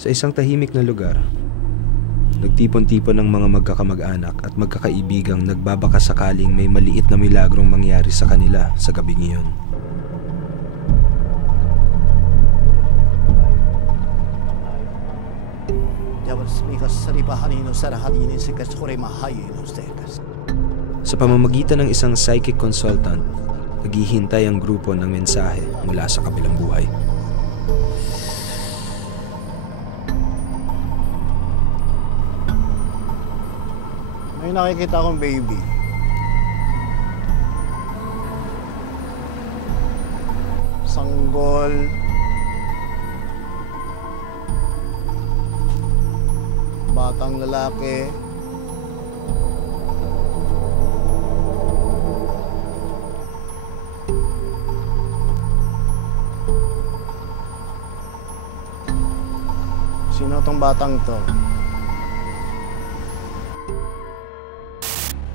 Sa isang tahimik na lugar, nagtipon-tipon ng mga magkakamag-anak at magkakaibigang nagbabaka sakaling may maliit na milagrong mangyari sa kanila sa gabing iyon. Sa pamamagitan ng isang psychic consultant, naghihintay ang grupo ng mensahe mula sa kabilang buhay. May nakikita akong baby. Sanggol. Batang lalaki. Sino tong batang to?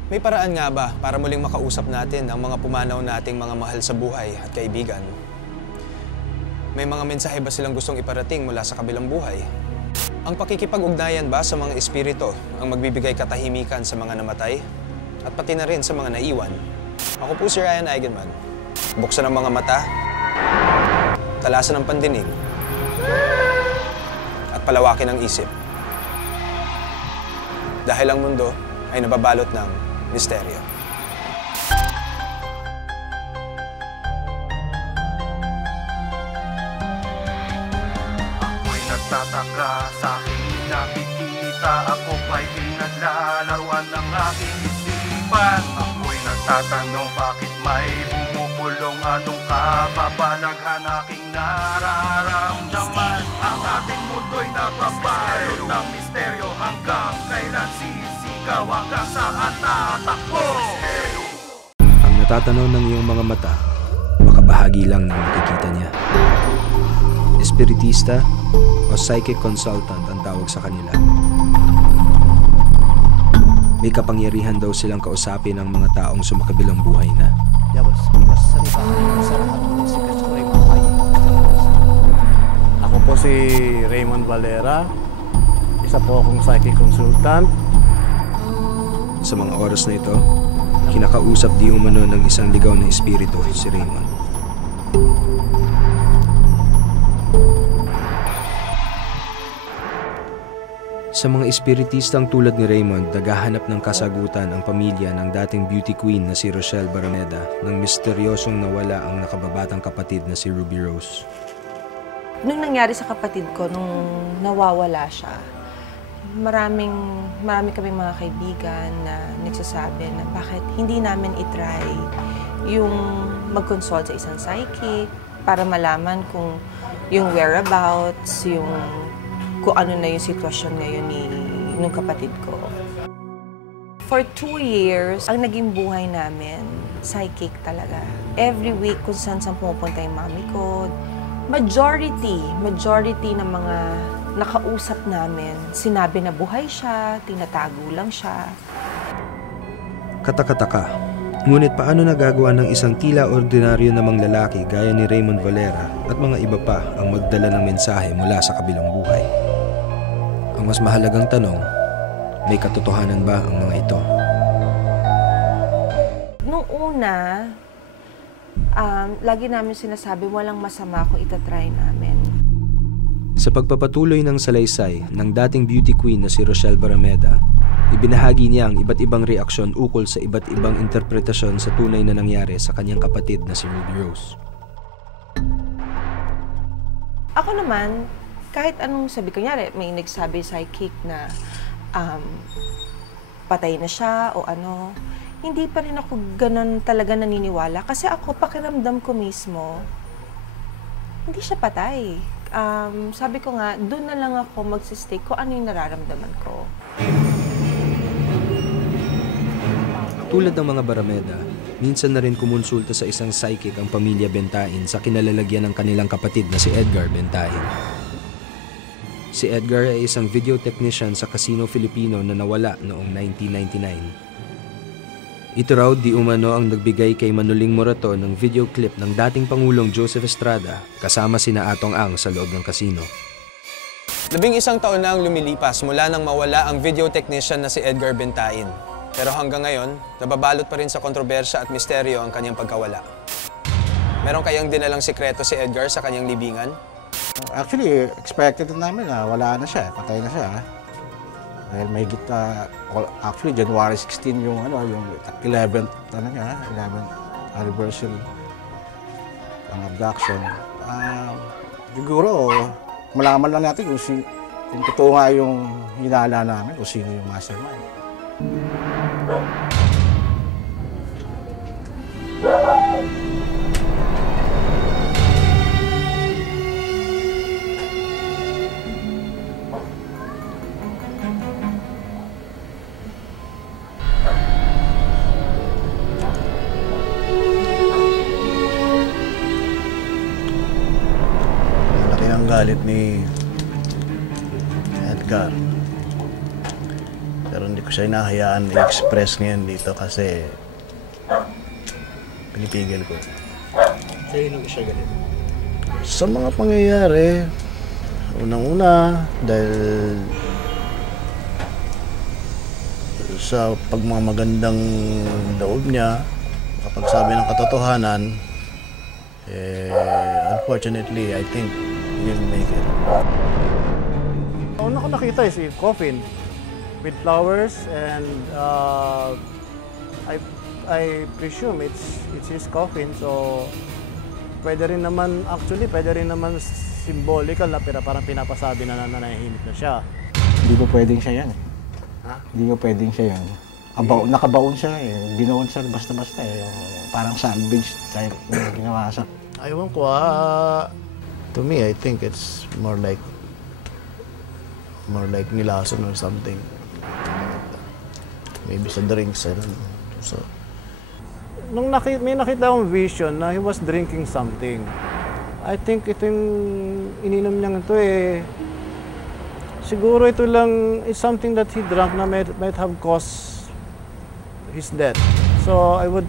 May paraan nga ba para muling makausap natin ang mga pumanaw nating mga mahal sa buhay at kaibigan? May mga mensahe ba silang gustong iparating mula sa kabilang buhay? Ang pakikipag-ugnayan ba sa mga espiritu ang magbibigay katahimikan sa mga namatay? At pati na rin sa mga naiwan? Ako po si Ryan Eigenman. Buksan ang mga mata, talasan ang pandinig, at palawakin ang isip. Dahil ang mundo ay nababalot ng misteryo. Ako'y nagtataka sa aking nakikita. Ako ba'y pinaglalaruan ng aking isipan? Ako'y nagtatanong bakit may bumubulong. Anong kababalaghan aking nararamdaman? Ang ating mundo'y nababalot ng misteryo. Hanggang kailan sisigaw, hanggang saan tatakbo? Ang natatanaw ng iyong mga mata, makabahagi lang ng nakikita niya. Espiritista o psychic consultant ang tawag sa kanila. May kapangyarihan daw silang kausapin ang mga taong sumakabilang buhay na. Ako po si Raymond Valera. Isa po akong psychic consultant. Sa mga oras na ito, kinakausap di umano ng isang ligaw na espiritu si Raymond. Sa mga espiritistang tulad ni Raymond, naghahanap ng kasagutan ang pamilya ng dating beauty queen na si Rochelle Barameda nang misteryosong nawala ang nakababatang kapatid na si Ruby Rose. Nung nangyari sa kapatid ko, nung nawawala siya, marami kaming mga kaibigan na nagsasabi na bakit hindi namin itry yung mag-consult sa isang psychic para malaman kung yung whereabouts, kung ano na yung sitwasyon ngayon nung kapatid ko. For 2 years, ang naging buhay namin, psychic talaga. Every week kung saan pumupunta yung mami ko, majority ng mga nakausap namin, sinabi na buhay siya, tinatago lang siya. Katakataka. Ngunit paano nagagawa ng isang tila ordinaryo namang lalaki gaya ni Raymond Valera at mga iba pa ang magdala ng mensahe mula sa kabilang buhay? Ang mas mahalagang tanong, may katotohanan ba ang mga ito? Nung una, lagi namin sinasabi walang masama kung itatry namin. Sa pagpapatuloy ng salaysay ng dating beauty queen na si Rochelle Barameda, ibinahagi niya ang iba't ibang reaksyon ukol sa iba't ibang interpretasyon sa tunay na nangyari sa kanyang kapatid na si Ruby Rose. Ako naman, kahit anong sabi, kunyari, may nagsabi psychic na patay na siya o ano, hindi pa rin ako ganun talaga naniniwala. Kasi ako, pakiramdam ko mismo, hindi siya patay. Sabi ko nga, doon na lang ako magsistay kung ano yung nararamdaman ko. Tulad ng mga Barameda, minsan na rin kumonsulta sa isang psychic ang pamilya Bentahin sa kinalalagyan ng kanilang kapatid na si Edgar Bentahin. Si Edgar ay isang video technician sa Casino Filipino na nawala noong 1999. Ito raw di umano ang nagbigay kay Manoling Morato ng video clip ng dating Pangulong Joseph Estrada kasama sina Atong Ang sa loob ng casino. 11 taon na ang lumilipas mula nang mawala ang video technician na si Edgar Bentain. Pero hanggang ngayon, nababalot pa rin sa kontrobersya at misteryo ang kanyang pagkawala. Meron kayang dinalang sikreto si Edgar sa kanyang libingan? Actually, expected na namin na wala na siya, patay na siya. Dahil may actually January 16 yung 11th anniversary ng abduction. Siguro malaman lang natin kung totoo nga yung hinala namin, kung sino yung mastermind. Malaki ang galit ni Edgar. Pero hindi ko siya hinahayaan i-express ngayon dito kasi pinipigil ko. Sino siya galit? Sa mga pangyayari, unang-una, dahil sa pagmamagandang loob niya, kapag sabi ng katotohanan, unfortunately, I think he didn't make it. Una ko nakita is a coffin with flowers and I presume it's his coffin, so pwede rin naman symbolical na parang pinapasabi na nanahimik na siya. Hindi ko pwedeng siya yan. Ha? Hindi ko pwedeng siya yan. Nakabaon siya eh. Binaon siya basta-basta eh. Parang sandwich type na ginawa siya. Aywan ko to me, I think it's more like nilason or something. Maybe sa drinks, I don't know. So, nung may nakita akong vision na he was drinking something. I think ito yung ininom niya ito eh. Siguro ito lang is something that he drank na might have caused his death. So I would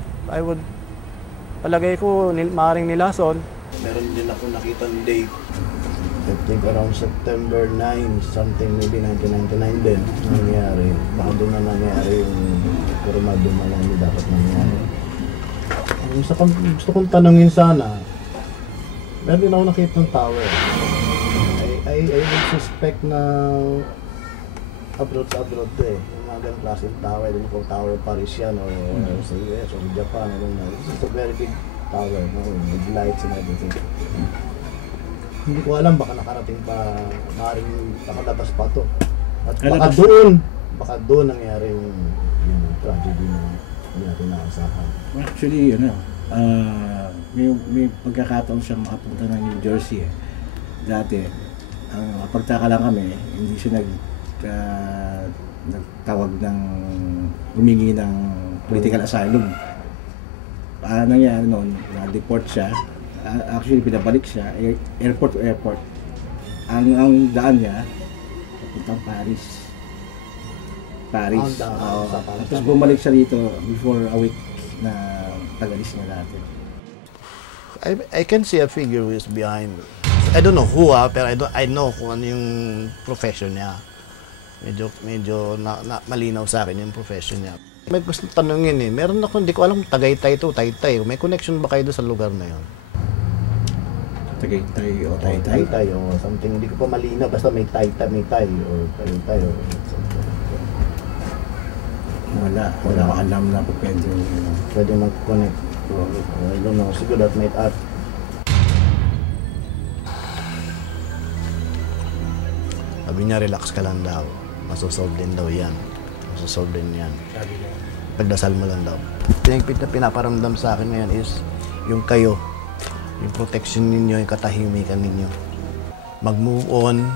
palagay ko maaaring nilason. Meron din ako nakitang date. I think around September 9, something maybe 1999 din nangyari. Baka doon na nangyari yung kurumado na lang yung dapat nangyari. Gusto kong tanungin sana, meron din ako nakita ng tower. I would suspect na abroad to eh. Yung mga ganong klaseng tower, din kung Tower Paris yan or sa US or Japan. This is a very big tower, no? With lights and everything. Hindi ko alam, baka nakarating pa, maaaring nakalabas pa to. At baka doon nangyari yung tragedy na hindi natin naasahan. Actually, may pagkakataon siyang makapunta ng New Jersey eh. Dati, ang pagtaka lang kami, hindi siya nagtawag ng humingi ng political asylum. Paano nangyari noon, na-deport siya. Actually, pinabalik siya, airport to airport. Ang daan niya, papuntang Paris. Tapos bumalik siya dito before a week na tagalis niya dati. I can see a figure who is behind. I don't know who pero I know kung ano yung profession niya. Medyo malinaw sa akin yung profession niya. May gusto tanungin eh. Meron ako, hindi ko alam kung Tagaytay to, Taytay. May connection ba kayo doon sa lugar na yun? Tagaytay o Taytay? Taytay o something. Hindi ko pa malinaw. Basta may Taytay o Tagaytay o something. Wala akong alam na kung pwede mag-connect. I don't know. Siguro that might add. Sabi niya, relax ka lang daw. Masosolve din daw yan. Masosolve din yan. Pagdasal mo lang daw. Pinagpit na pinaparamdam sa akin ngayon is yung kayo, yung protection ninyo, yung katahimikan ninyo. Mag-move on,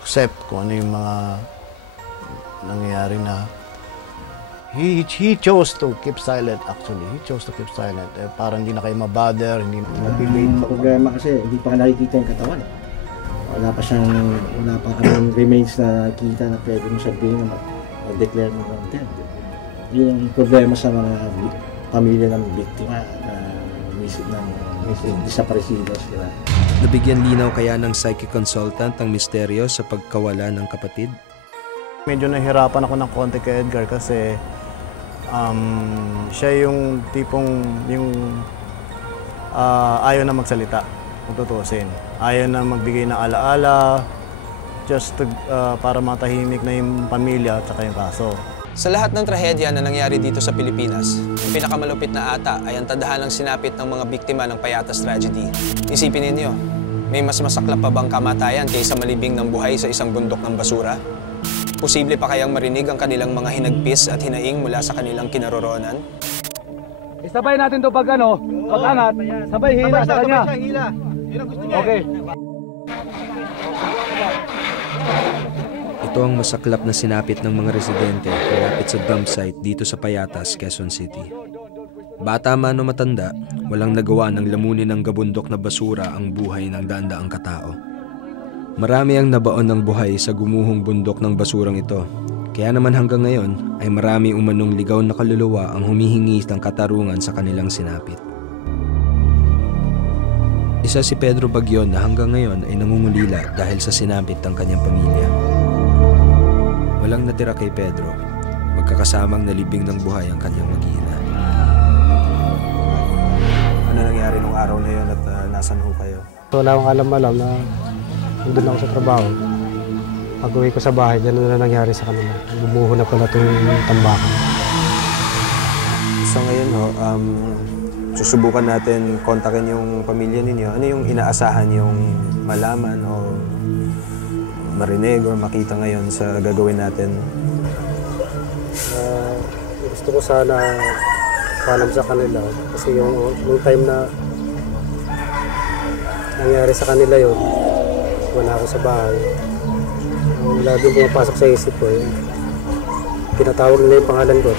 accept kung ano yung mga nangyayari na. He chose to keep silent actually. He chose to keep silent. Parang hindi na kayo mabother, hindi Ang problema kasi hindi pa nakikita yung katawan. Wala pa kaming remains na nakikita na pwede mo sabihin na mag-declare mo content. Yun ang problema sa mga pamilya ng biktima na missing, desaparecidos. Nabigyan linaw kaya ng psychic consultant ang misteryo sa pagkawala ng kapatid? Medyo nahirapan ako ng konti kay Edgar kasi siya yung tipong ayaw na magsalita, kung tutuusin. Ayaw na magbigay ng alaala, just para matahimik na yung pamilya at saka yung kaso. Sa lahat ng trahedya na nangyari dito sa Pilipinas, ang pinakamalupit na ata ay ang tadhanang sinapit ng mga biktima ng Payatas tragedy. Isipin ninyo, may mas masaklap pa bang kamatayan kaysa malibing ng buhay sa isang bundok ng basura? Posible pa kayang marinig ang kanilang mga hinagpis at hinaing mula sa kanilang kinaroroonan? Isabay natin to pag pag-angat, sabay hila sa kanya. Okay. Ito ang masaklap na sinapit ng mga residente malapit sa dump site dito sa Payatas, Quezon City. Bata man o matanda, walang nagawa ng lamunin ng gabundok na basura ang buhay ng daan-daang katao. Marami ang nabaon ng buhay sa gumuhong bundok ng basurang ito. Kaya naman hanggang ngayon ay marami umanong ligaw na kaluluwa ang humihingi ng katarungan sa kanilang sinapit. Isa si Pedro Bagyon na hanggang ngayon ay nangungulila dahil sa sinapit ng kanyang pamilya. Walang natira kay Pedro, magkakasamang nalibing ng buhay ang kanyang mag-iina. Ano nangyari nung araw na yun at nasan ho kayo? Wala akong alam na nandun ako sa trabaho. Pag-uwi ko sa bahay, gano'n na nangyari sa kanila. Bumuho na pala itong tambakan. So ngayon ho, susubukan natin kontakin yung pamilya ninyo. Ano yung inaasahan yung malaman o marinig o makita ngayon sa gagawin natin? Gusto ko sana paalam sa kanila kasi yung time na nangyari sa kanila yun, wala ako sa bahay. Lagi pumapasok sa isip ko eh. Tinatawag nila yung pangalan ko.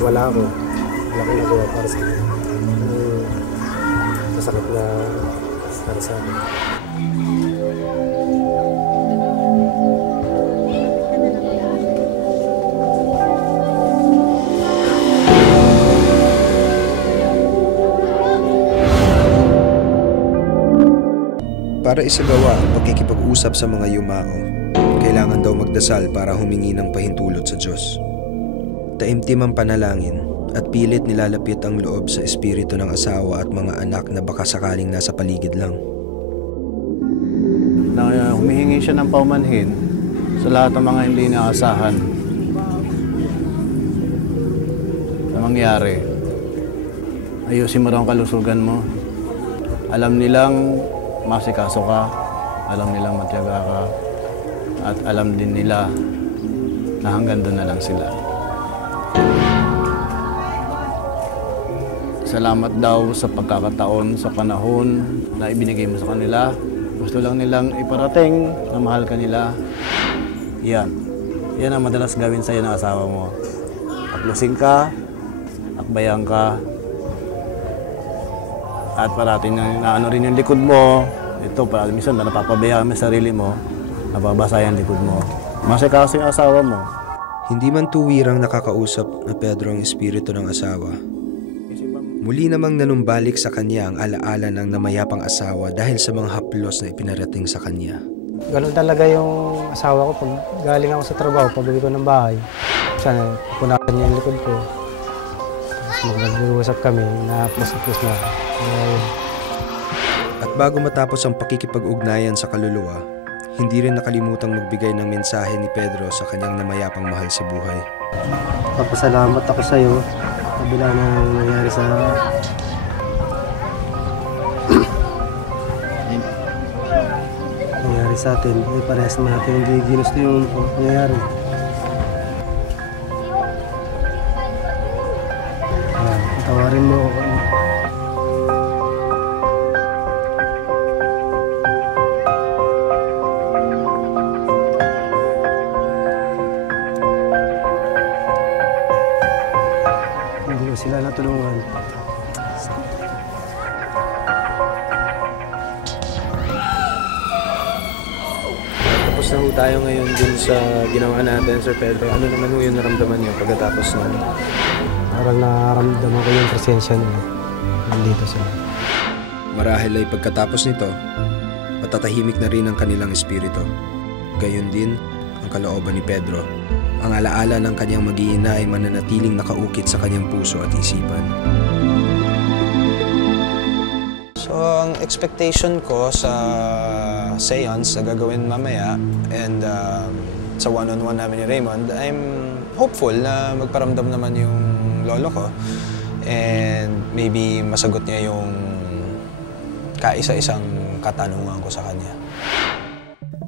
Wala akong nagawa para sa kanila. Masakit na para sa akin. Para isagawa ang pakikipag-usap sa mga yumao, kailangan daw magdasal para humingi ng pahintulot sa Diyos. Taimtim ang panalangin at pilit nilalapit ang loob sa espiritu ng asawa at mga anak na baka sakaling nasa paligid lang. Humihingi siya ng paumanhin sa lahat ng mga hindi inaasahan na mangyari. Ayusin mo raw ang kalusugan mo. Alam nilang masikaso ka, alam nilang matyaga ka, at alam din nila na hanggang doon na lang sila. Salamat daw sa pagkakataon, sa panahon na ibinigay mo sa kanila. Gusto lang nilang iparating na mahal ka nila. Yan ang madalas gawin sa'yo ng asawa mo. Aklusin ka, akbayan ka, at parating na ano rin yung likod mo. Ito, minsan na napapabayaan mo sarili mo, nababasa yung likod mo. Masikaso yung asawa mo. Hindi man tuwirang nakakausap na Pedro ang espiritu ng asawa. Muli namang nanumbalik sa kanya ang alaala ng namayapang asawa dahil sa mga haplos na ipinarating sa kanya. Ganun talaga yung asawa ko pag galing ako sa trabaho, pag-uwi ko ng bahay. Sana pupunasan niya yung likod ko. Tapos mag-uusap kami, na-plus na. At bago matapos ang pakikipag-ugnayan sa kaluluwa, hindi rin nakalimutang magbigay ng mensahe ni Pedro sa kanyang namayapang mahal sa buhay. Papasalamat ako sa iyo. Kabila na nangyari sa atin. Ay parehas naman natin hindi ginusto yung nangyayari. Tawarin mo ako. Hindi ko sila natulungan. Tapos na ho tayo ngayon dun sa ginawa natin, Sir Pedro. Ano naman ho yung naramdaman niyo pagkatapos nun? Parang nararamdaman ko yung presensya nila. Nandito sila. Marahil ay pagkatapos nito, matatahimik na rin ang kanilang espiritu. Gayon din ang kalooban ni Pedro. Ang alaala ng kanyang mag-iina ay mananatiling nakaukit sa kanyang puso at isipan. So, ang expectation ko sa seance na gagawin mamaya and sa one-on-one namin ni Raymond, I'm hopeful na magparamdam naman yung lolo ko and maybe masagot niya yung kaisa-isang katanungan ko sa kanya.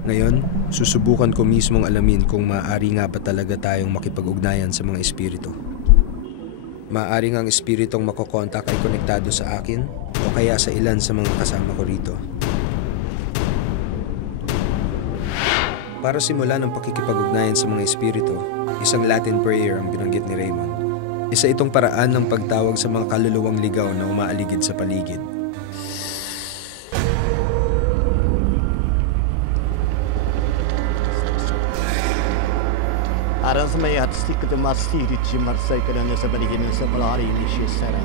Ngayon, susubukan ko mismong alamin kung maaari nga ba talaga tayong makipag-ugnayan sa mga espiritu. Maaring ang espiritong makokontak ay konektado sa akin o kaya sa ilan sa mga kasama ko rito. Para simulan ang pakikipag-ugnayan sa mga espiritu, isang Latin prayer ang binanggit ni Raymond. Isa itong paraan ng pagtawag sa mga kaluluwang ligaw na umaaligid sa paligid. Aras may hatsik at masiri marsay ka na sa paligid sa palari ni Sara.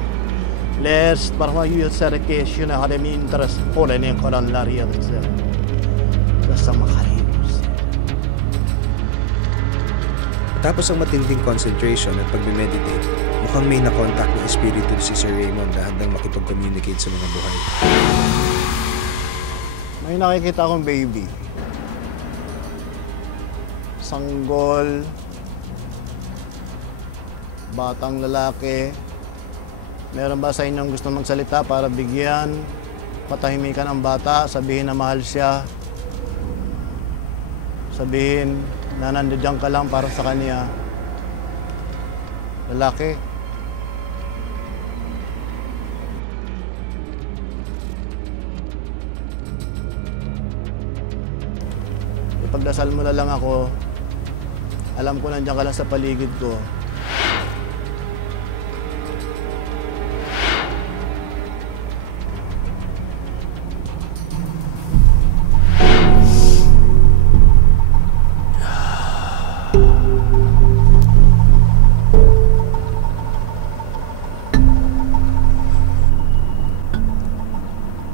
Les parmayu sa rekesyon na halamin taras pole niya koran lariya sa makalimos. Tapos ang matinding concentration at pag-meditate, mukhang may nakontak na espiritu si Sir Raymond na handang makipag-communicate sa mga buhay. May nakikita akong baby. Sanggol, batang lalaki. Meron ba sa inyong gusto magsalita para bigyan, patahimikan ang bata, sabihin na mahal siya, sabihin na nandiyan ka lang para sa kanya? Lalaki. Ipagdasal mo na lang ako. Alam ko nandiyan ka lang sa paligid ko.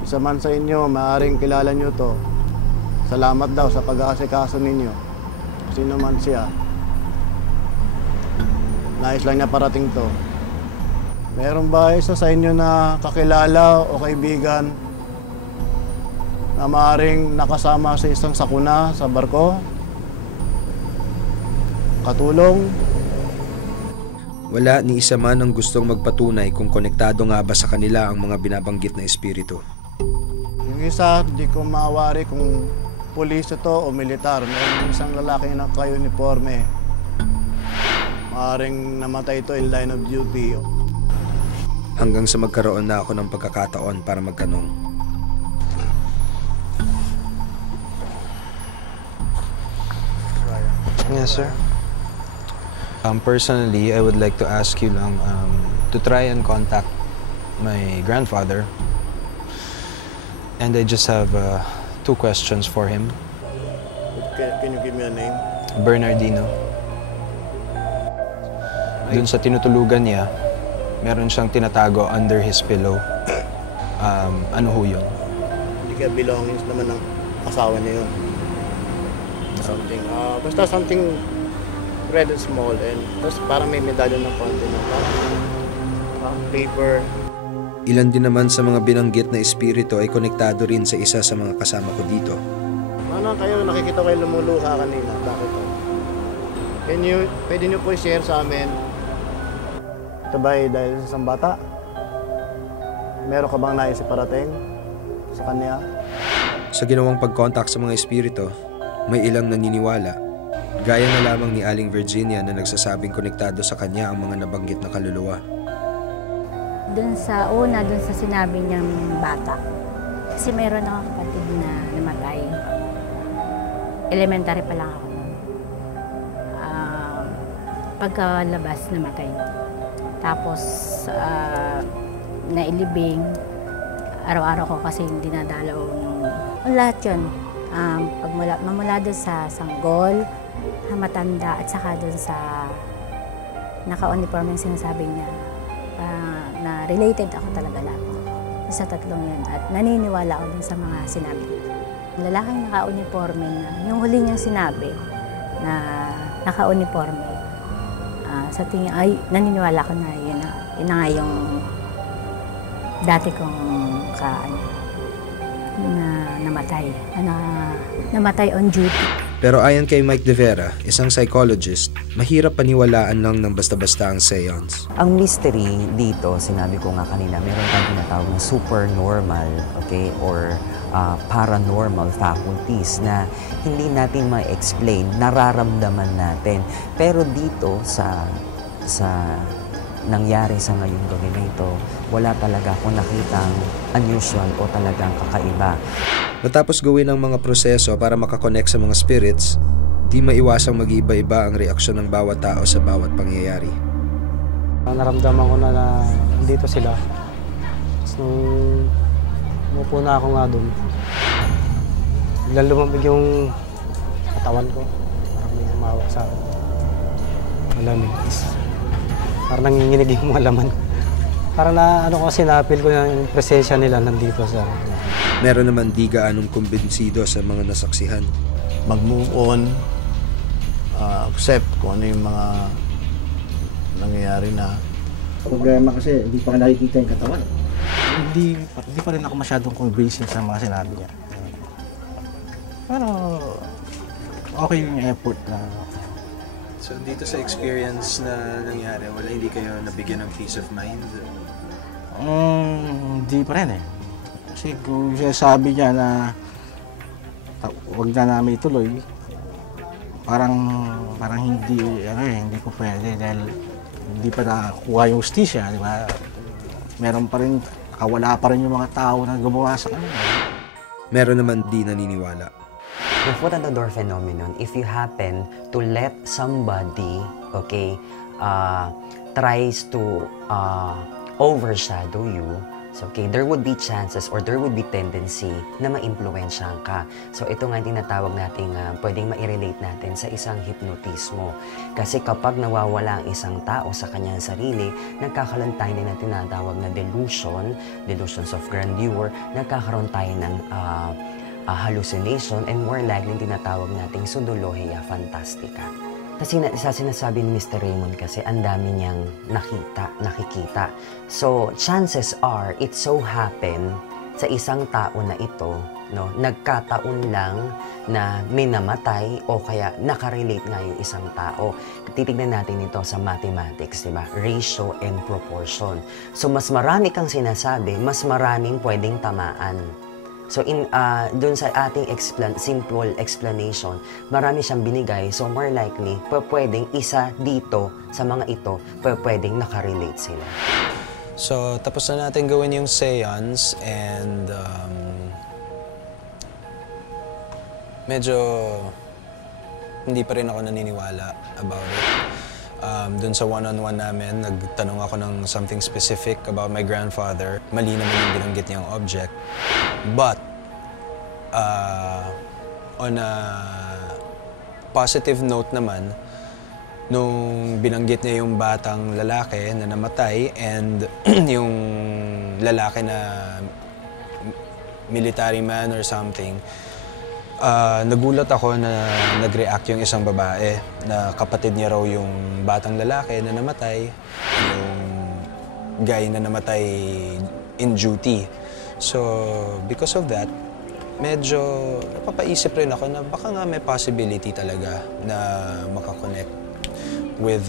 Isa man sa inyo, maaaring kilala nyo to. Salamat daw sa pag-aasikaso ninyo. Sino man siya. Nais lang niya parating to. Meron ba isa sa inyo na kakilala o kaibigan na maaaring nakasama sa isang sakuna sa barko? Katulong? Wala ni isa man ang gustong magpatunay kung konektado nga ba sa kanila ang mga binabanggit na espiritu. Yung isa, di ko maawari kung pulis ito o militar. Meron isang lalaki na ka-uniforme. Maaaring namatay ito in line of duty. Hanggang sa magkaroon na ako ng pagkakataon para magtanong. Yes, sir. Personally, I would like to ask you lang to try and contact my grandfather. And I just have 2 questions for him. Can you give me a name? Bernardino. Doon sa tinutulugan niya, meron siyang tinatago under his pillow. Ano ho yun? Hindi kaya belongings naman ng asawa niya yun. Something, basta something red and small, and tapos parang may medalyon ng konti na parang paper. Ilan din naman sa mga binanggit na espiritu ay konektado rin sa isa sa mga kasama ko dito. Ano kayo, nakikita kayo lumuluha kanina. Bakit to? Pwede nyo po i-share sa amin? Ito ba dahil sa isang bata? Meron ka bang nais iparating sa kanya? Sa ginawang pag-contact sa mga espiritu, may ilang naniniwala. Gaya na lamang ni Aling Virginia na nagsasabing konektado sa kanya ang mga nabanggit na kaluluwa. Doon sa sinabi niyang bata. Kasi mayroon akong kapatid na namatay. Elementary pa lang ako noon. Pagkalabas, namatay. Tapos, nailibing. Araw-araw ko kasi dinadalaw ng... Lahat yun. Mamula doon sa sanggol, matanda, at saka doon sa naka-uniform yung sinasabi niya. na related ako talaga lahat sa tatlong yun. At naniniwala ako din sa mga sinabi niya. Lalaking naka-uniforme na, yung huli niyang sinabi na naka-uniforme, sa tingin, ay, naniniwala ko na yun na nga yung dati kong namatay on duty. Pero ayon kay Mike De Vera, isang psychologist, mahirap paniwalaan lang ng basta-basta ang seance. Ang mystery dito, sinabi ko nga kanina, meron tayong tinatawag na supernormal, okay, or paranormal faculties na hindi natin ma-explain, nararamdaman natin. Pero dito sa nangyari sa ngayong gabi na ito, wala talaga akong nakitang unusual o talagang kakaiba. Matapos gawin ang mga proseso para makakonect sa mga spirits, di maiwasang mag-iiba-iba ang reaksyon ng bawat tao sa bawat pangyayari. Naramdaman ko na nandito sila. So, umupo na ako nga doon. Biglang lumamig yung katawan ko. Parang may humawak sa akin. Malamig. Parang nanginginig yung mga laman. Parang kasi na-feel ko na yung presensya nila nandito sa akin. Meron naman di gaanong kumbinsido sa mga nasaksihan. Mag-move on, accept kung ano yung mga nangyayari na. Problema kasi hindi pa nakikita yung katawan. Hindi pa rin ako masyadong convincing sa mga sinabi niya. Pero okay yung effort na. So dito sa experience na nangyari, hindi kayo nabigyan ng peace of mind? Hindi pa rin eh. Kasi kung sabi niya na huwag na namin ituloy, parang hindi ko pwede dahil hindi pa nakuha yung hustisya, di ba? Meron pa rin, wala pa rin yung mga tao na gumawa sa kanila. Meron naman di naniniwala. The foot on the door phenomenon, if you happen to let somebody, okay, tries to overshadow you, so, okay, there would be chances or there would be tendency na ma-impluwensyahan ka. So ito nga tinatawag natin pwedeng ma-relate natin sa isang hypnotismo. Kasi kapag nawawala ang isang tao sa kanyang sarili, nagkakaroon tayo din ng tinatawag na delusions of grandeur, nagkakaroon tayo ng hallucination, and more likely tinatawag nating pseudologia fantastica. Kasi sa sinasabi ni Mr. Raymond kasi ang dami niyang nakikita. So, chances are, it so happen sa isang tao na ito, no, nagkataon lang na may namatay o kaya nakarelate nga yung isang tao. Titignan natin ito sa mathematics, diba? Ratio and proportion. So, mas marami kang sinasabi, mas maraming pwedeng tamaan. So dun sa ating simple explanation, marami siyang binigay. So more likely, pwedeng isa dito sa mga ito, pwedeng nakarelate sila. So tapos na natin gawin yung seance and medyo hindi pa rin ako naniniwala about it. Dun sa one-on-one namin, nagtanong ako ng something specific about my grandfather. Mali naman yung binanggit niyang object. But, on a positive note naman, nung binanggit niya yung batang lalaki na namatay and yung lalaki na military man or something, nagulat ako na nag-react yung isang babae na kapatid niya raw yung batang lalaki na namatay, yung guy na namatay in duty. So, because of that, medyo napapaisip rin ako na baka nga may possibility talaga na makakonect with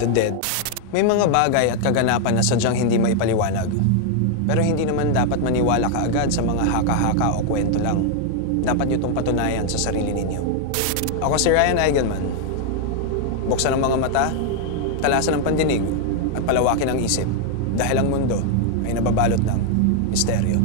the dead. May mga bagay at kaganapan na sadyang hindi maipaliwanag. Pero hindi naman dapat maniwala ka agad sa mga haka-haka o kwento lang. Dapat nyo itong patunayan sa sarili ninyo. Ako si Ryan Eigenman. Buksan ang mga mata, talasan ang pandinig, at palawakin ang isip. Dahil ang mundo ay nababalot ng misteryo.